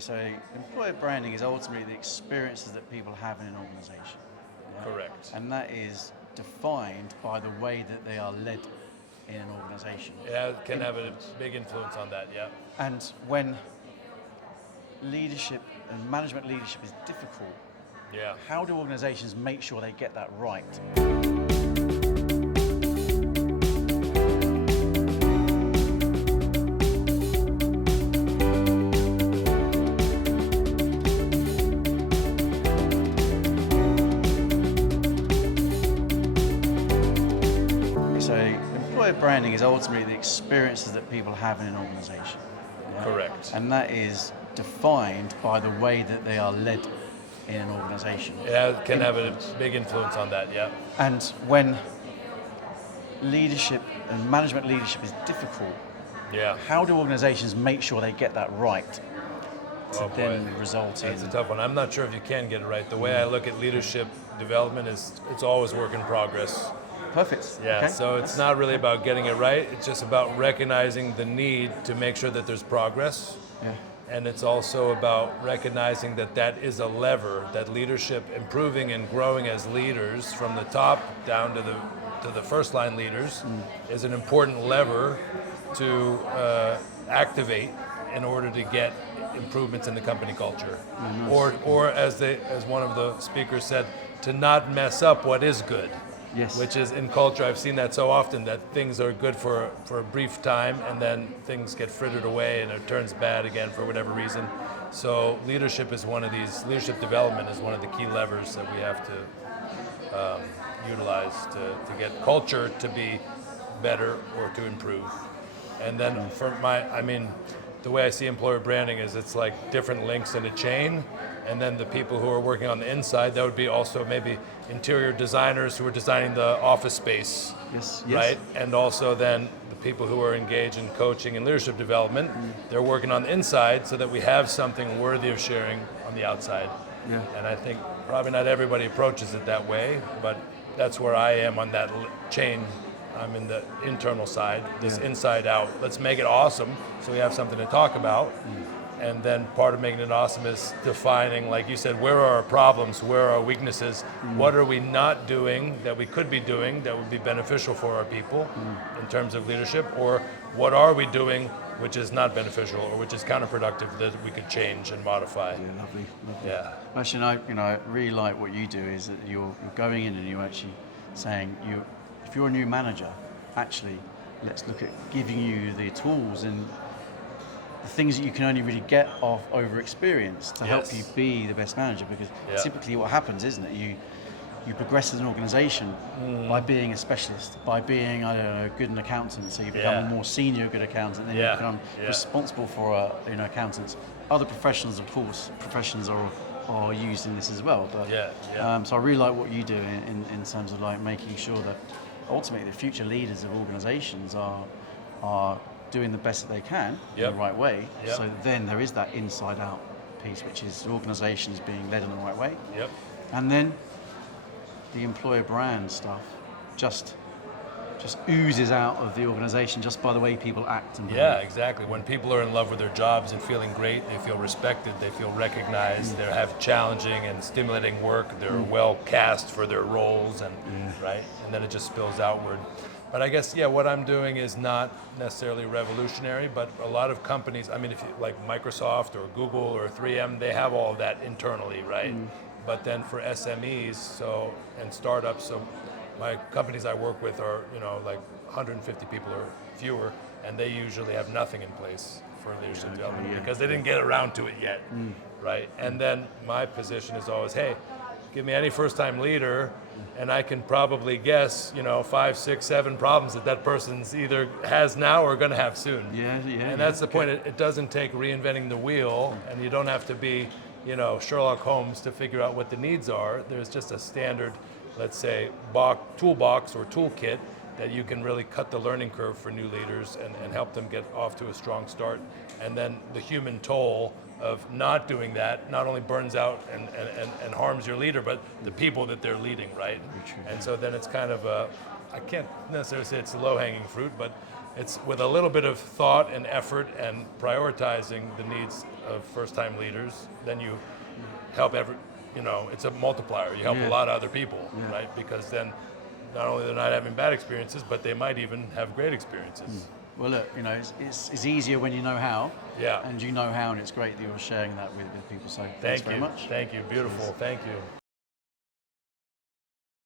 So employer branding is ultimately the experiences that people have in an organisation. Yeah? Correct. And that is defined by the way that they are led in an organisation. It can have a big influence on that, yeah. And when leadership and management leadership is difficult, Yeah. how do organisations make sure they get that right? So employer branding is ultimately the experiences that people have in an organisation. Yeah? Correct. And that is defined by the way that they are led in an organisation. It can have a big influence on that, yeah. And when leadership and management leadership is difficult, Yeah. how do organisations make sure they get that right to Oh, boy. then result in? That's a tough one. I'm not sure if you can get it right. The way I look at leadership development is it's always work in progress. Perfect. Yeah, Okay. so it's not really about getting it right. It's just about recognizing the need to make sure that there's progress. Yeah. And it's also about recognizing that that is a lever, that leadership, improving and growing as leaders from the top down to the first line leaders is an important lever to activate in order to get improvements in the company culture. Or as one of the speakers said, to not mess up what is good. Yes. Which is in culture, I've seen that so often, that things are good for a brief time and then things get frittered away and it turns bad again for whatever reason. So leadership is one of these, leadership development is one of the key levers that we have to utilize to get culture to be better or to improve. And then the way I see employer branding is it's like different links in a chain, and then the people who are working on the inside, that would be also maybe interior designers who are designing the office space, Yes. right? And also then the people who are engaged in coaching and leadership development, they're working on the inside so that we have something worthy of sharing on the outside. Yeah. And I think probably not everybody approaches it that way, but that's where I am on that chain. I'm in the internal side, this inside out. Let's make it awesome so we have something to talk about. And then part of making it awesome is defining, like you said, where are our problems, where are our weaknesses, what are we not doing that we could be doing that would be beneficial for our people in terms of leadership, or what are we doing which is not beneficial or which is counterproductive that we could change and modify. Yeah, lovely. Yeah. Actually, I really like what you do is that you're going in and you're actually saying if you're a new manager, actually, let's look at giving you the tools and the things that you can only really get off over experience to help you be the best manager. Because typically what happens, isn't it? You progress as an organisation by being a specialist, by being, good an accountant. So you become a more senior good accountant, then you become responsible for accountants. Other professionals, of course, are used in this as well. But so I really like what you do in terms of like making sure that ultimately the future leaders of organisations are doing the best that they can in the right way. So then there is that inside out piece, which is organisations being led in the right way. And then the employer brand stuff just oozes out of the organisation just by the way people act and behave. Yeah, exactly. When people are in love with their jobs and feeling great, they feel respected, they feel recognized, they have challenging and stimulating work, they're well cast for their roles, and right, and then it just spills outward. But I guess, what I'm doing is not necessarily revolutionary, but a lot of companies, if you like Microsoft or Google or 3M, they have all of that internally, right? But then for SMEs and startups, so my companies I work with are, like 150 people or fewer, and they usually have nothing in place for leadership development because they didn't get around to it yet, right? And then my position is always, hey, give me any first-time leader, and I can probably guess, 5, 6, 7 problems that person's either has now or going to have soon. And that's the point. It doesn't take reinventing the wheel, and you don't have to be, Sherlock Holmes to figure out what the needs are. There's just a standard, let's say, toolbox or toolkit that you can really cut the learning curve for new leaders and help them get off to a strong start. And then the human toll of not doing that not only burns out and harms your leader, but the people that they're leading, right? And so then it's kind of I can't necessarily say it's low-hanging fruit, but it's with a little bit of thought and effort and prioritizing the needs of first-time leaders, then you help it's a multiplier. You help a lot of other people, right? Because then not only they're not having bad experiences, but they might even have great experiences. Well, look, it's easier when you know how. Yeah. And you know how, and it's great that you're sharing that with people. So thanks very much. Thank you. Beautiful. Thank you.